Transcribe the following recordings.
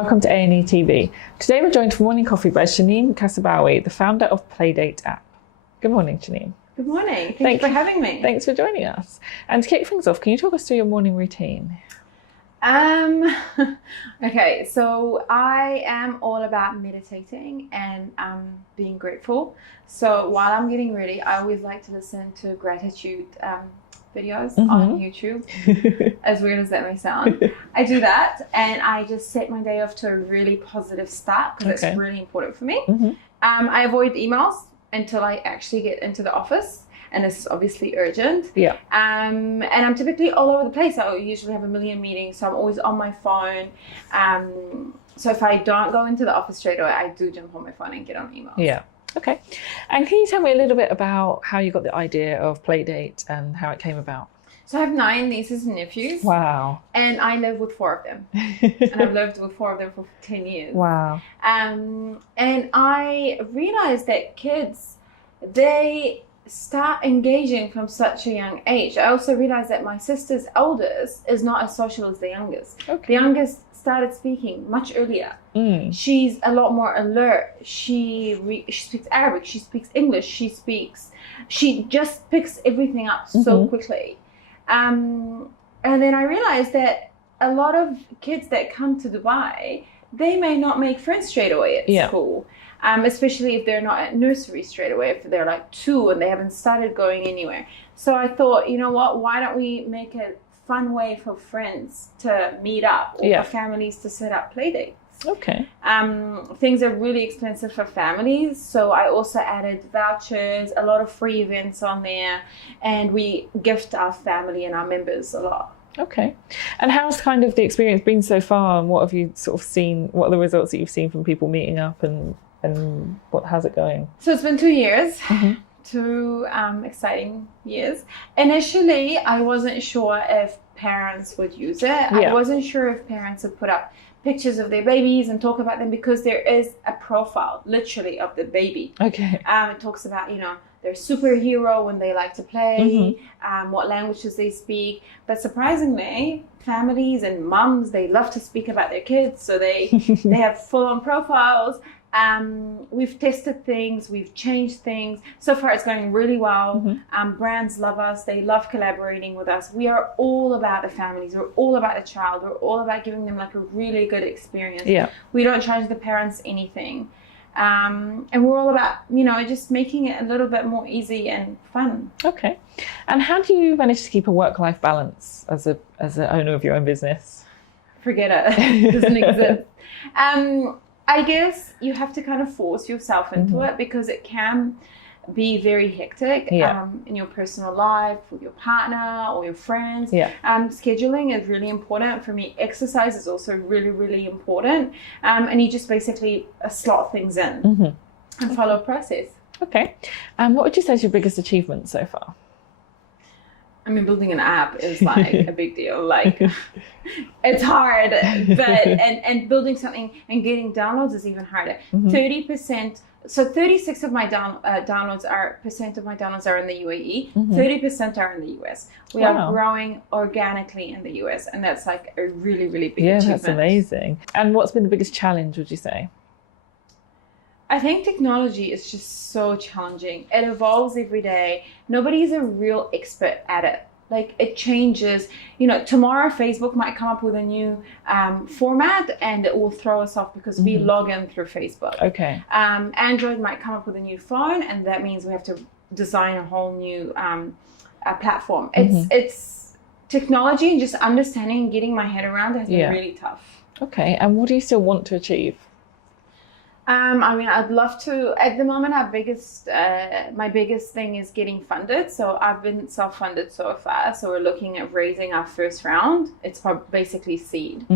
welcome to A&E TV. Today we're joined for morning coffee by Shamim Kassibawi, the founder of Playdate app. Good morning, Shamim. Good morning. Thank you for having me. Thanks for joining us. And to kick things off, can you talk us through your morning routine? Okay, so I am all about meditating and being grateful. So while I'm getting ready, I always like to listen to gratitude videos on YouTube, as weird as that may sound. I do that and I just set my day off to a really positive start because it's really important for me. I avoid emails until I actually get into the office. And this is obviously urgent. Yeah. And I'm typically all over the place. I usually have a million meetings, so I'm always on my phone. So if I don't go into the office straight away, I do jump on my phone and get on emails. Yeah. Okay. And can you tell me a little bit about how you got the idea of Playdate and how it came about? So I have 9 nieces and nephews. Wow. And I live with 4 of them. And I've lived with 4 of them for 10 years. Wow. And I realized that kids, they start engaging from such a young age. I also realized that my sister's eldest is not as social as the youngest. Okay. The youngest started speaking much earlier. She's a lot more alert. She speaks Arabic, she speaks English, she just picks everything up so quickly. And then I realized that a lot of kids that come to Dubai, they may not make friends straight away at school. Especially if they're not at nursery straight away, if they're like 2 and they haven't started going anywhere. So I thought, you know what, why don't we make a fun way for friends to meet up or for families to set up play dates? Okay. Things are really expensive for families, so I also added vouchers, a lot of free events on there, and we gift our family and our members a lot. Okay. And how's kind of the experience been so far, and what have you sort of seen, what are the results that you've seen from people meeting up, and how's it going? So it's been 2 years, 2 exciting years. Initially, I wasn't sure if parents would use it. I wasn't sure if parents would put up pictures of their babies and talk about them, because there is a profile, literally, of the baby. Okay. It talks about, their superhero, when they like to play, what languages they speak. But surprisingly, families and mums, they love to speak about their kids, so they have full-on profiles. We've tested things, we've changed things. So far it's going really well. Brands love us, they love collaborating with us. We are all about the families, we're all about the child, we're all about giving them like a really good experience. We don't charge the parents anything. And we're all about, just making it a little bit more easy and fun. Okay. And how do you manage to keep a work-life balance as an owner of your own business? Forget it. It doesn't exist. I guess you have to kind of force yourself into it, because it can be very hectic in your personal life, with your partner or your friends. Scheduling is really important. For me, exercise is also really, really important. And you just basically slot things in and follow a process. Okay. And what would you say is your biggest achievement so far? I mean, building an app is like a big deal. Like, it's hard, but and building something and getting downloads is even harder. 30%. So 36% of my downloads are in the UAE. 30% are in the US. We are growing organically in the US, and that's like a really, really big achievement. That's amazing. And what's been the biggest challenge, would you say? I think technology is just so challenging. It evolves every day. Nobody's a real expert at it. Like, it changes. Tomorrow Facebook might come up with a new format, and it will throw us off because we log in through Facebook. Okay. Android might come up with a new phone, and that means we have to design a whole new platform. It's technology, and just understanding and getting my head around it has been really tough. Okay. And what do you still want to achieve? I'd love to. At the moment, my biggest thing is getting funded. So I've been self-funded so far. So we're looking at raising our first round. It's basically seed.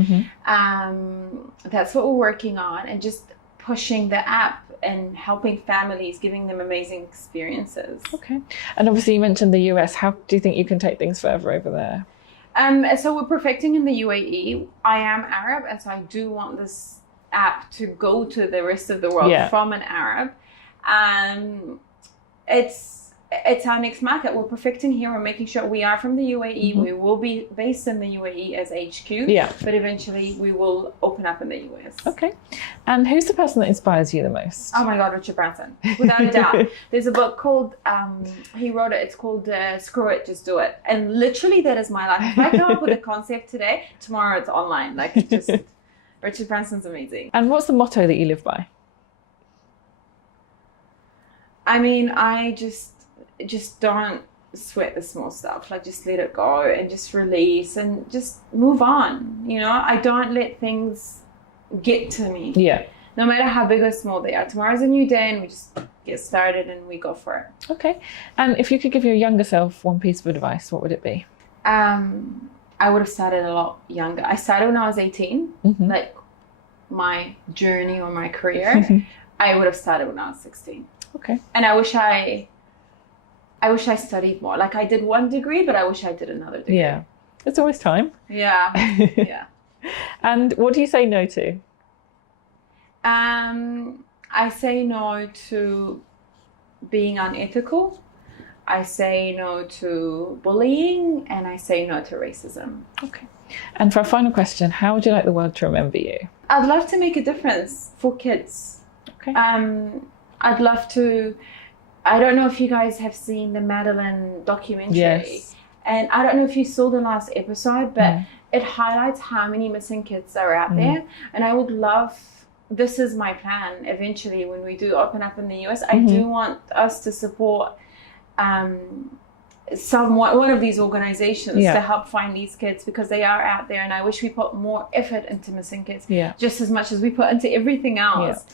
That's what we're working on, and just pushing the app and helping families, giving them amazing experiences. Okay. And obviously you mentioned the US. How do you think you can take things further over there? So we're perfecting in the UAE. I am Arab, and so I do want this app to go to the rest of the world from an Arab. It's it's our next market. We're perfecting here. We're making sure we are from the UAE. We will be based in the UAE as HQ. Yeah. But eventually we will open up in the US. Okay. And who's the person that inspires you the most? Oh my God, Richard Branson, without a doubt. There's a book called, he wrote it, it's called Screw It, Just Do It. And literally that is my life. If I come up with a concept today, tomorrow it's online. Like, it just, Richard Branson's amazing. And what's the motto that you live by? I mean, I just don't sweat the small stuff. Like, just let it go and just release and just move on. You know, I don't let things get to me. Yeah. No matter how big or small they are. Tomorrow's a new day and we just get started and we go for it. Okay. And if you could give your younger self one piece of advice, what would it be? I would have started a lot younger. I started when I was 18, like my journey or my career. I would have started when I was 16. Okay. And I wish I studied more. Like, I did one degree, but I wish I did another degree. Yeah. It's always time. Yeah. Yeah. And what do you say no to? I say no to being unethical. I say no to bullying, and I say no to racism. Okay. And for our final question, how would you like the world to remember you? I'd love to make a difference for kids. Okay. I'd love to. I don't know if you guys have seen the Madeline documentary. Yes. And I don't know if you saw the last episode, but it highlights how many missing kids are out there. And I would love, this is my plan eventually when we do open up in the US. I do want us to support one of these organizations to help find these kids, because they are out there, and I wish we put more effort into missing kids just as much as we put into everything else.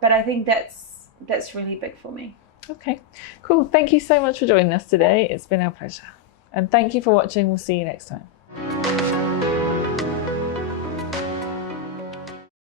But I think that's really big for me. Okay, cool. Thank you so much for joining us today. It's been our pleasure. And thank you for watching. We'll see you next time.